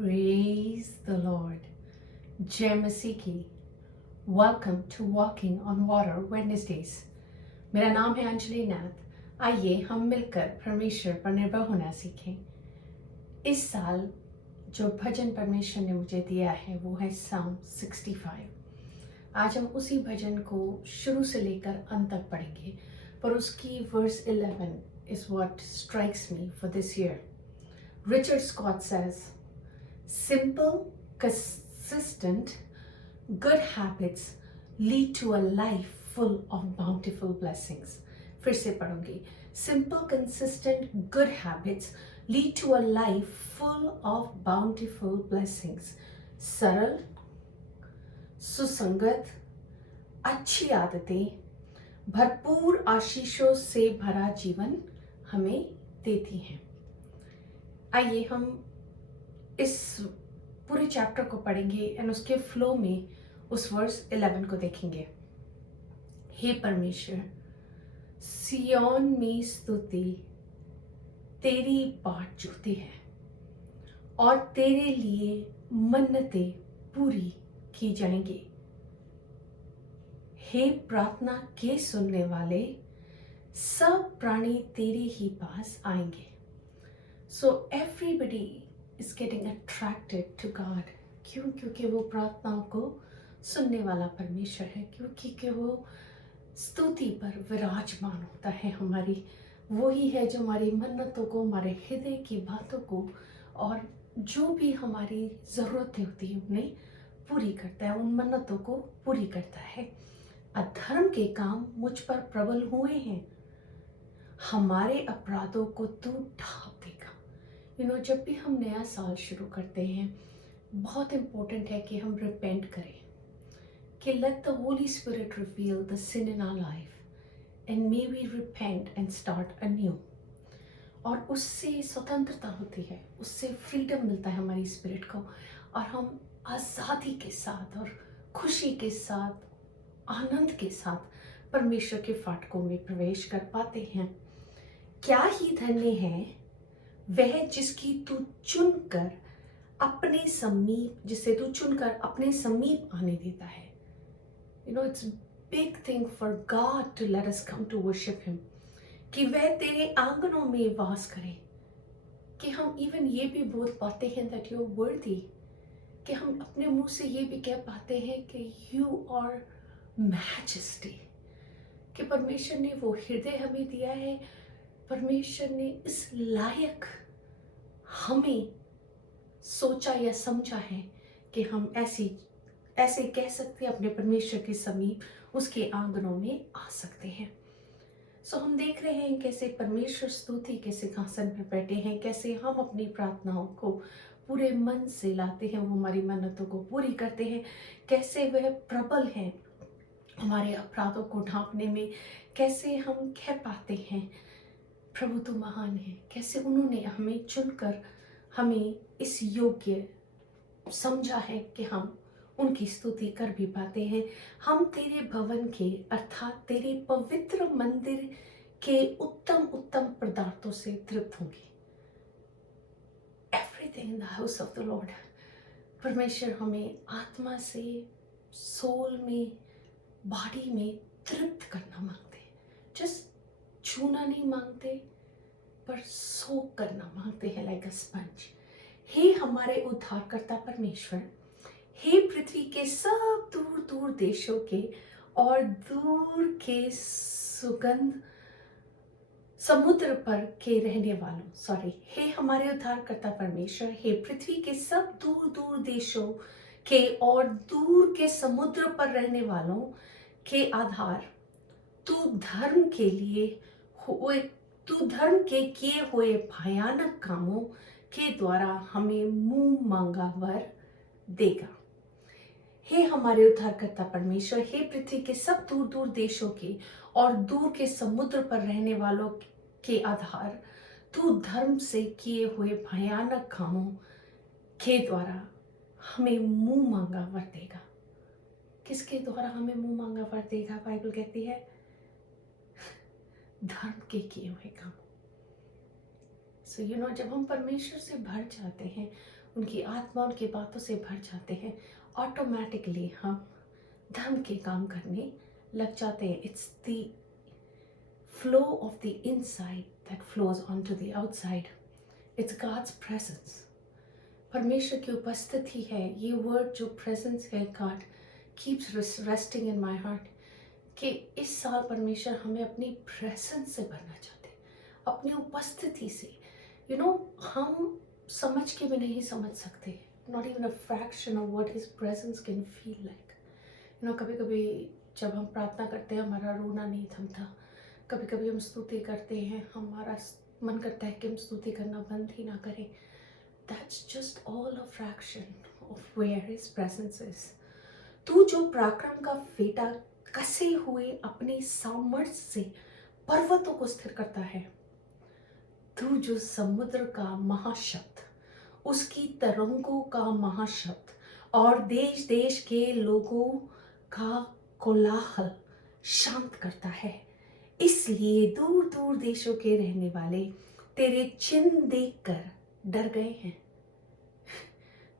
Praise the Lord. जय मसीह की। Welcome to walking on water Wednesdays. मेरा नाम है अंजलि नाथ। आइए हम मिलकर परमेश्वर पर निर्भर होना सीखें। इस साल जो भजन परमेश्वर ने मुझे दिया है वो है Psalm 65। आज हम उसी भजन को शुरू से लेकर अंत तक पढ़ेंगे, पर उसकी verse 11 is what strikes me for this year. Richard Scott says, simple, consistent, good habits lead to a life full of bountiful blessings. फिर से पढ़ूंगी। Simple, consistent, good habits lead to a life full of bountiful blessings. सरल, सुसंगत, अच्छी आदतें, भरपूर आशीषों से भरा जीवन हमें देती हैं। आइए हम इस पूरे चैप्टर को पढ़ेंगे एंड उसके फ्लो में उस वर्स 11 को देखेंगे। हे परमेश्वर, सिय्योन में स्तुति तेरी बाट जुड़ती है और तेरे लिए मन्नतें पूरी की जाएंगी। हे प्रार्थना के सुनने वाले, सब प्राणी तेरे ही पास आएंगे। So everybody is getting attracted to God. क्यों? क्योंकि वो प्रार्थनाओं को सुनने वाला परमेश्वर है, क्योंकि वो स्तुति पर विराजमान होता है। हमारी वही है जो हमारी मन्नतों को, हमारे हृदय की बातों को और जो भी हमारी ज़रूरतें होती हैं उन्हें पूरी करता है, उन मन्नतों को पूरी करता है। अधर्म के काम मुझ पर प्रबल हुए हैं, हमारे अपराधों को तू ढांप देगा। जब भी हम नया साल शुरू करते हैं, बहुत इम्पोर्टेंट है कि हम रिपेंट करें, कि let the holy spirit reveal the sin in our life and may we repent and start anew. और उससे स्वतंत्रता होती है, उससे फ्रीडम मिलता है हमारी स्पिरिट को, और हम आज़ादी के साथ और खुशी के साथ, आनंद के साथ परमेश्वर के फाटकों में प्रवेश कर पाते हैं। क्या ही धन्य है वह जिसकी तू चुनकर अपने समीप, जिसे तू चुनकर अपने समीप आने देता है। It's big thing for God to let us come to worship him, कि वह तेरे आंगनों में वास करे, कि हम इवन ये भी बोल पाते हैं दैट यू आर वर्दी, कि हम अपने मुंह से ये भी कह पाते हैं कि यू आर मैजेस्टी, कि परमेश्वर ने वो हृदय हमें दिया है, परमेश्वर ने इस लायक हमें सोचा या समझा है कि हम ऐसे कह सकते हैं, अपने परमेश्वर के समीप, उसके आंगनों में आ सकते हैं। सो हम देख रहे हैं कैसे परमेश्वर स्तुति के सिंहासन पर बैठे हैं, कैसे हम अपनी प्रार्थनाओं को पूरे मन से लाते हैं, वो हमारी मन्नतों को पूरी करते हैं, कैसे वह प्रबल हैं हमारे अपराधों को ढांपने में, कैसे हम कह पाते हैं प्रभु तो महान है, कैसे उन्होंने हमें चुनकर हमें इस योग्य समझा है कि हम उनकी स्तुति कर भी पाते हैं। हम तेरे भवन के अर्थात तेरे पवित्र मंदिर के उत्तम उत्तम पदार्थों से तृप्त होंगे। Everything in the house of the Lord, परमेश्वर हमें आत्मा से, सोल में, बॉडी में तृप्त करना मांगते हैं। जस्ट छूना नहीं मांगते, पर सोख करना मांगते हैं, लाइक अ स्पंज। हे हमारे उद्धारकर्ता परमेश्वर, हे पृथ्वी के सब दूर दूर देशों के और दूर के सुगंध समुद्र पर के रहने वालों, हे हमारे उद्धारकर्ता परमेश्वर, हे पृथ्वी के सब दूर दूर देशों के और दूर के समुद्र पर रहने वालों के आधार, तू धर्म के किए हुए भयानक कामों के द्वारा हमें मुंह मांगा वर देगा। हे हमारे उद्धारकर्ता परमेश्वर, हे पृथ्वी के सब दूर दूर देशों के और दूर के समुद्र पर रहने वालों के आधार, तू धर्म से किए हुए भयानक कामों के द्वारा हमें मुंह मांगा वर देगा। किसके द्वारा हमें मुंह मांगा वर देगा? बाइबल कहती है धर्म के किए हुए काम। सो जब हम परमेश्वर से भर जाते हैं, उनकी आत्मा उनकी बातों से भर जाते हैं, ऑटोमेटिकली हम धर्म के काम करने लग जाते हैं। It's the flow of the inside that flows on to the outside. It's God's presence, परमेश्वर की उपस्थिति है। ये वर्ड जो प्रेजेंस है, God keeps resting in my heart, कि इस साल परमेश्वर हमें अपनी प्रेजेंस से भरना चाहते हैं, अपनी उपस्थिति से। हम समझ के भी नहीं समझ सकते, not even a fraction of what his presence can feel like. कभी कभी जब हम प्रार्थना करते हैं हमारा रोना नहीं थमता, कभी कभी हम स्तुति करते हैं, हमारा मन करता है कि हम स्तुति करना बंद ही ना करें। That's just all a fraction of where his presence is. तू जो पराक्रम का फेटा कसे हुए अपने सामर्थ्य से पर्वतों को स्थिर करता है, तू जो समुद्र का महाशब्द, उसकी तरंगों का महाशब्द और देश देश के लोगों का कोलाहल शांत करता है, इसलिए दूर दूर देशों के रहने वाले तेरे चिन्ह देखकर डर गए हैं।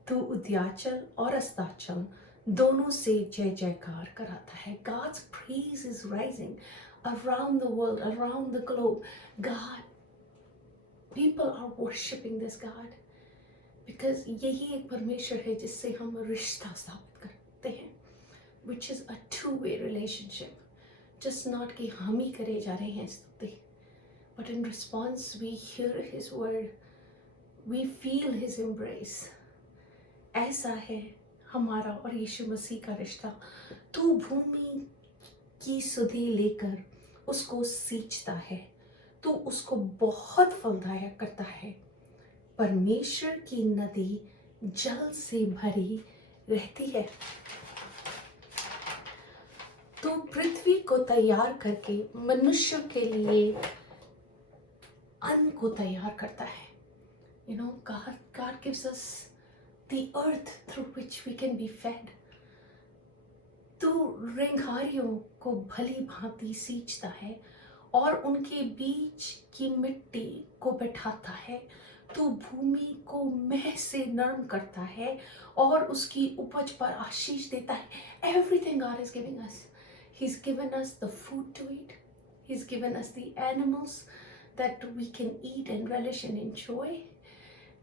तू उद्याचल और अस्ताचल दोनों से जय जयकार कराता है। God's praise is rising around the world, around the globe. God, people are worshiping this God because यही एक परमेश्वर है जिससे हम रिश्ता स्थापित करते हैं, which is a two-way relationship. Just not कि हम ही करे जा रहे हैं स्तुति, but in response we hear His word, we feel His embrace. ऐसा है हमारा और यीशु मसीह का रिश्ता। तू भूमि की सुधि लेकर उसको सींचता है, तू उसको बहुत फलदायक करता है। परमेश्वर की नदी जल से भरी रहती है। तू पृथ्वी को तैयार करके मनुष्य के लिए अन्न को तैयार करता है। God gives us the earth through which we can be fed. तू रेंगारियों को भली भांति सींचता है और उनके बीच की मिट्टी को बैठाता है। तू भूमि को मेह से नरम करता है और उसकी उपज पर आशीष देता है। Everything God is giving us. He's given us the food to eat. He's given us the animals that we can eat and relish and enjoy.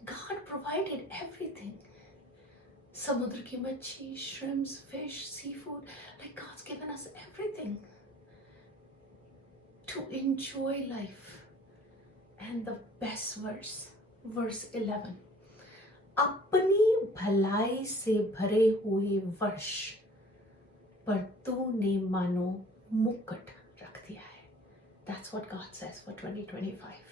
God provided everything. समुद्र की मच्छी, shrimps, fish, seafood, like God's given us everything to enjoy life. And the best verse 11. अपनी भलाई से भरे हुए वर्ष पर तूने मानो मुकुट रख दिया है. That's what God says for 2025.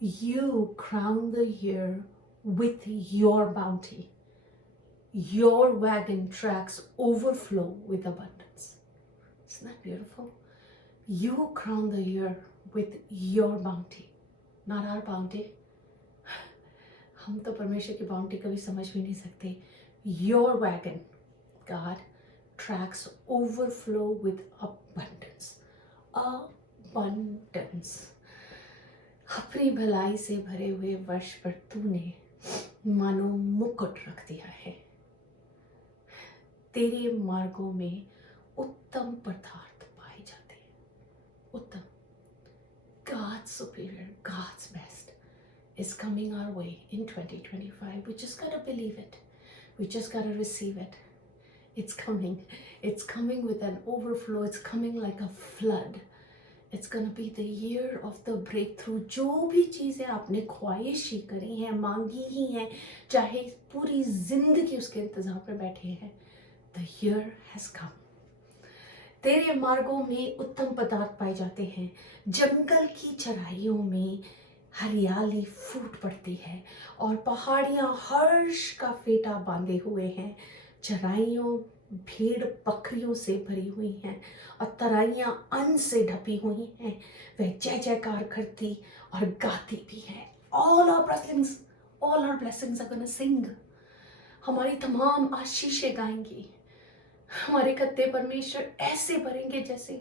You crown the year with your bounty. Your wagon tracks overflow with abundance. Isn't that beautiful? You crown the year with your bounty, not our bounty. हम तो परमेश्वर की bounty कभी समझ भी नहीं सकते. Your wagon, God, tracks overflow with abundance. Abundance. अपनी भलाई से भरे हुए वर्ष पर तूने मानो मुकुट रख दिया है. तेरे मार्गों में उत्तम पदार्थ पाए जाते हैं. उत्तम. God's superior, God's best is coming our way in 2025. We just gotta believe it. We just gotta receive it. It's coming. It's coming with an overflow. It's coming like a flood. It's gonna be the year of the breakthrough. जो भी चीज़ें आपने ख्वाहिश ही करी हैं, मांगी ही हैं, चाहे पूरी जिंदगी उसके इंतजार पर बैठे हैं, the year has come. तेरे मार्गों में उत्तम पदार्थ पाए जाते हैं. जंगल की चराइयों में हरियाली फूट पड़ती है और पहाड़ियाँ हर्ष का फेटा बांधे हुए हैं। चराइयों भेड़ बकरियों से भरी हुई हैं और तराइयाँ अन्न से ढपी हुई हैं। वह जय जयकार करती और गाती भी हैं। All our blessings are gonna sing. हमारी तमाम आशीषें गाएंगी। हमारे खत्ते परमेश्वर ऐसे भरेंगे जैसे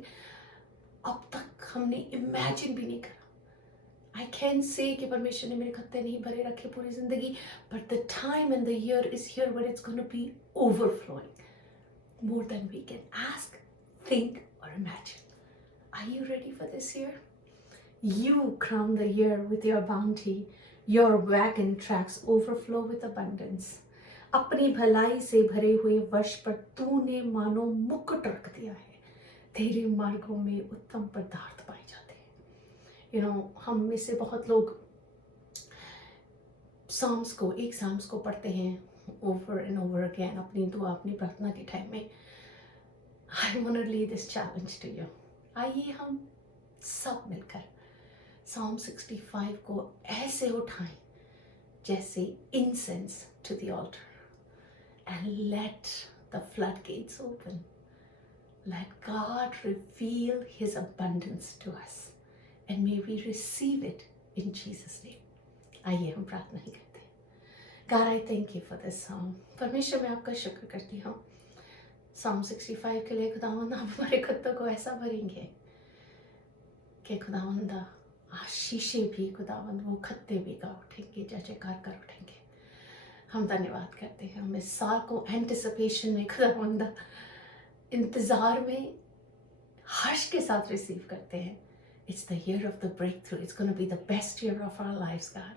अब तक हमने इमेजिन भी नहीं करा। I can say कि परमेश्वर ने मेरे खत्ते नहीं भरे रखे पूरी जिंदगी, but the time and the year is here where it's going to be overflowing more than we can ask, think or imagine. Are you ready for this year? You crown the year with your bounty. Your wagon tracks overflow with abundance. अपनी भलाई से भरे हुए वर्ष पर तूने मानो मुकुट रख दिया है। तेरे मार्गों में उत्तम पदार्थ पाए जाते हैं। हम में से बहुत लोग एक साम्स को पढ़ते हैं ओवर एंड ओवर अगेन अपनी दुआ अपनी प्रार्थना के टाइम में। I want to lead this challenge to you. आइए हम सब मिलकर Psalm 65 को ऐसे उठाएं जैसे incense to the altar and let the floodgates open. Let God reveal His abundance to us and may we receive it in Jesus' name. आइए हम प्रार्थना ही करते हैं। God, I thank you for this song. परमेश्वर मैं आपका शुक्र करती हूँ Psalm 65 के लिए। खुदावंद आप हमारे खत्तों को ऐसा भरेंगे कि खुदावंद आशीषें भी खुदावंद वो खत्ते भी गा उठेंगे, जय जयकार कर उठेंगे। हम धन्यवाद करते हैं। हम इस साल को एंटिसिपेशन में खुदावंद इंतज़ार में हर्ष के साथ रिसीव करते हैं। It's the year of the breakthrough. It's going to be the best year of our lives, God.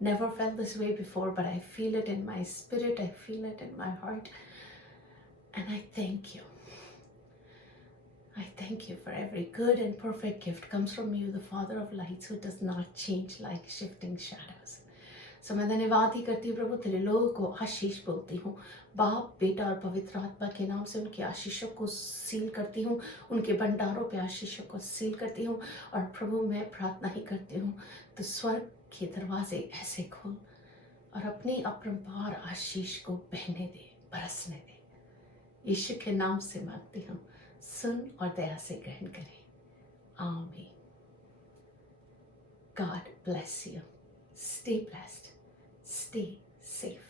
Never felt this way before, but I feel it in my spirit. I feel it in my heart. And I thank you. I thank you for every good and perfect gift comes from you, the Father of lights, who does not change like shifting shadows. So मैं धन्यवाद ही करती हूँ प्रभु, तेरे लोगों को आशीष बोलती हूँ। बाप, बेटा और पवित्र आत्मा के नाम से उनकी आशीषों को सील करती हूँ, उनके भंडारों पे आशीषों को सील करती हूँ। और प्रभु मैं प्रार्थना ही करती हूँ तो स्वर्ग के दरवाजे ऐसे खोल और अपनी अपरंपार आशीष को बहने दे, बरसने दे। यीशु के नाम से मांगती हूँ, सुन और दया से ग्रहण करें। आमीन। God bless you. Stay blessed. Stay safe.